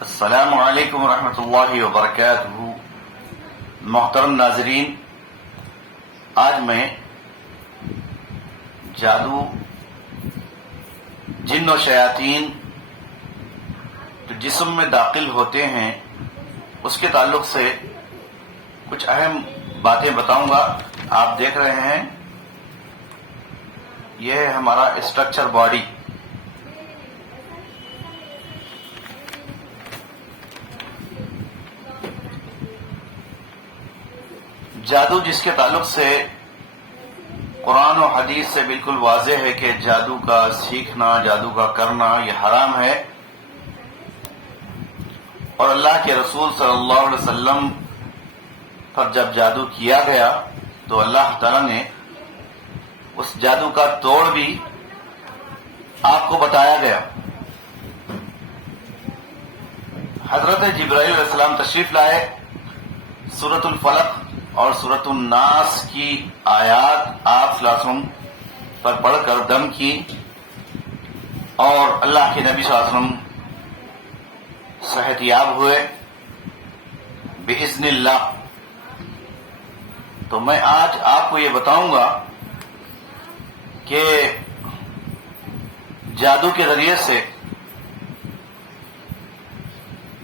السلام علیکم ورحمۃ اللہ وبرکاتہ۔ محترم ناظرین، آج میں جادو، جن و شیاطین جو جسم میں داخل ہوتے ہیں اس کے تعلق سے کچھ اہم باتیں بتاؤں گا۔ آپ دیکھ رہے ہیں یہ ہے ہمارا اسٹرکچر باڈی۔ جادو جس کے تعلق سے قرآن و حدیث سے بالکل واضح ہے کہ جادو کا سیکھنا، جادو کا کرنا یہ حرام ہے، اور اللہ کے رسول صلی اللہ علیہ وسلم پر جب جادو کیا گیا تو اللہ تعالیٰ نے اس جادو کا توڑ بھی آپ کو بتایا گیا۔ حضرت جبرائیل علیہ السلام تشریف لائے، سورۃ الفلق اور سورۃ الناس کی آیات آپ صلی اللہ علیہ وسلم پر پڑھ کر دم کی، اور اللہ کے نبی صلی اللہ علیہ وسلم صحت یاب ہوئے بإذن اللہ۔ تو میں آج آپ کو یہ بتاؤں گا کہ جادو کے ذریعے سے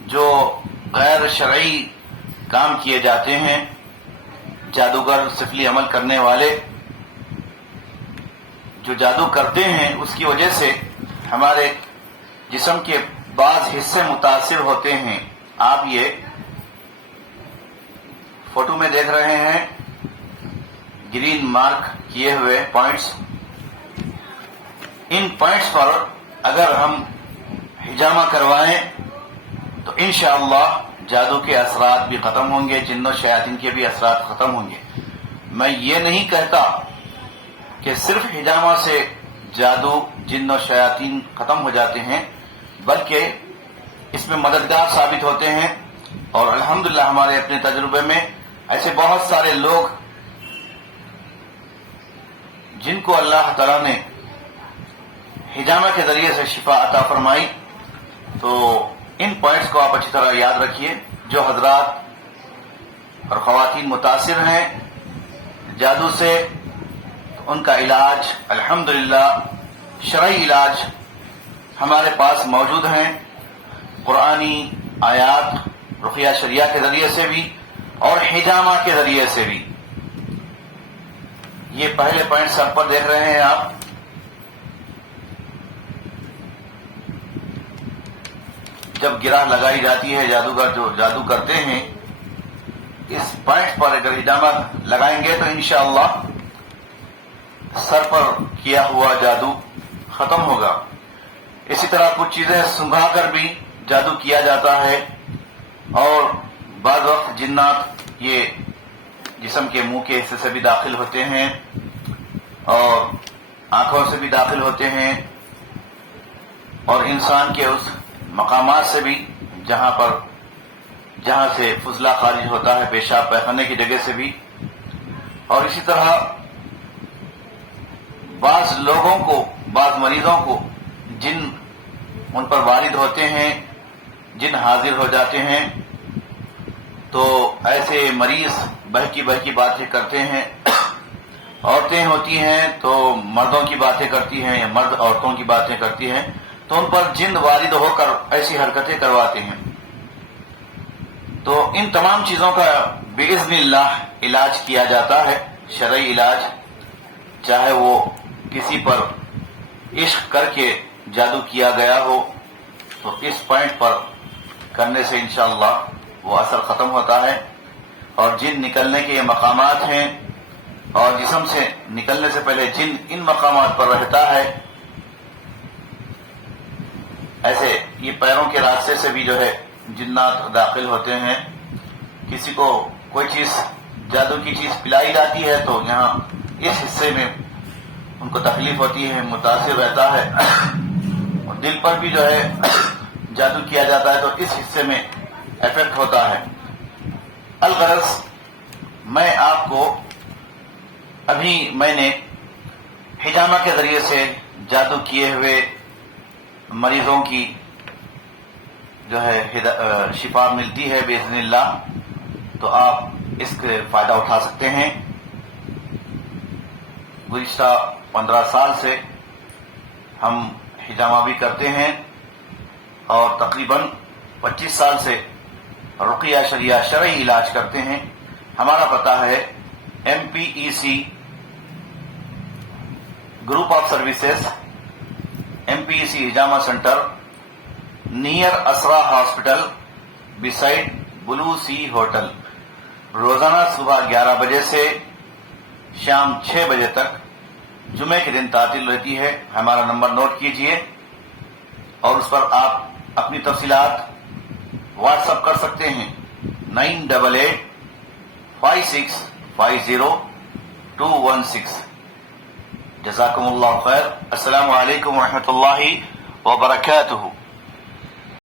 جو غیر شرعی کام کیے جاتے ہیں، جادوگر، سفلی عمل کرنے والے جو جادو کرتے ہیں، اس کی وجہ سے ہمارے جسم کے بعض حصے متاثر ہوتے ہیں۔ آپ یہ فوٹو میں دیکھ رہے ہیں گرین مارک کیے ہوئے پوائنٹس۔ ان پوائنٹس پر اگر ہم حجامہ کروائیں تو انشاءاللہ جادو کے اثرات بھی ختم ہوں گے، جن و شیاطین کے بھی اثرات ختم ہوں گے۔ میں یہ نہیں کہتا کہ صرف حجامہ سے جادو، جن و شیاطین ختم ہو جاتے ہیں، بلکہ اس میں مددگار ثابت ہوتے ہیں، اور الحمدللہ ہمارے اپنے تجربے میں ایسے بہت سارے لوگ جن کو اللہ تعالیٰ نے حجامہ کے ذریعے سے شفا عطا فرمائی۔ تو ان پوائنٹس کو آپ اچھی طرح یاد رکھیے۔ جو حضرات اور خواتین متاثر ہیں جادو سے، ان کا علاج الحمدللہ شرعی علاج ہمارے پاس موجود ہیں، قرآنی آیات، رقیہ شریعہ کے ذریعے سے بھی اور حجامہ کے ذریعے سے بھی۔ یہ پہلے پوائنٹ سر پر دیکھ رہے ہیں آپ، جب گرہ لگائی جاتی ہے، جادوگر جو جادو کرتے ہیں اس پوائنٹ پر اگر حجامہ لگائیں گے تو انشاءاللہ سر پر کیا ہوا جادو ختم ہوگا۔ اسی طرح کچھ چیزیں سنگھا کر بھی جادو کیا جاتا ہے، اور بعض وقت جنات یہ جسم کے منہ کے حصے سے بھی داخل ہوتے ہیں اور آنکھوں سے بھی داخل ہوتے ہیں، اور انسان کے اس مقامات سے بھی جہاں سے فضلہ خارج ہوتا ہے، پیشاب پیخانے کی جگہ سے بھی۔ اور اسی طرح بعض لوگوں کو، بعض مریضوں کو جن ان پر وارد ہوتے ہیں، جن حاضر ہو جاتے ہیں، تو ایسے مریض بہکی بہکی باتیں کرتے ہیں۔ عورتیں ہوتی ہیں تو مردوں کی باتیں کرتی ہیں، یا مرد عورتوں کی باتیں کرتی ہیں، تو ان پر جن وارد ہو کر ایسی حرکتیں کرواتے ہیں۔ تو ان تمام چیزوں کا بإذن اللہ علاج کیا جاتا ہے، شرعی علاج، چاہے وہ کسی پر عشق کر کے جادو کیا گیا ہو تو اس پوائنٹ پر کرنے سے انشاءاللہ وہ اثر ختم ہوتا ہے، اور جن نکلنے کے یہ مقامات ہیں، اور جسم سے نکلنے سے پہلے جن ان مقامات پر رہتا ہے، ایسے یہ پیروں کے راستے سے بھی جو ہے جنات داخل ہوتے ہیں۔ کسی کو کوئی چیز، جادو کی چیز پلائی جاتی ہے تو یہاں اس حصے میں ان کو تکلیف ہوتی ہے، متاثر رہتا ہے، اور دل پر بھی جو ہے جادو کیا جاتا ہے تو اس حصے میں افیکٹ ہوتا ہے۔ الغرض میں آپ کو میں نے حجامہ کے ذریعے سے جادو کیے ہوئے مریضوں کی جو ہے شفا ملتی ہے باذن اللہ، تو آپ اس کے فائدہ اٹھا سکتے ہیں۔ گزشتہ 15 سال سے ہم حجامہ بھی کرتے ہیں اور تقریباً 25 سال سے رقیہ شریعہ شرعی علاج کرتے ہیں۔ ہمارا پتہ ہے MPEC group of services, MPEC حجامہ centre, near Isra hospital, beside blue sea hotel. روزانہ صبح 11 بجے سے شام 6 بجے تک، جمعے کے دن تعطیل رہتی ہے۔ ہمارا نمبر نوٹ کیجئے اور اس پر آپ اپنی تفصیلات واٹس اپ کر سکتے ہیں 9885650216۔ جزاکم اللہ خیر۔ السلام علیکم ورحمۃ اللہ وبرکاتہ۔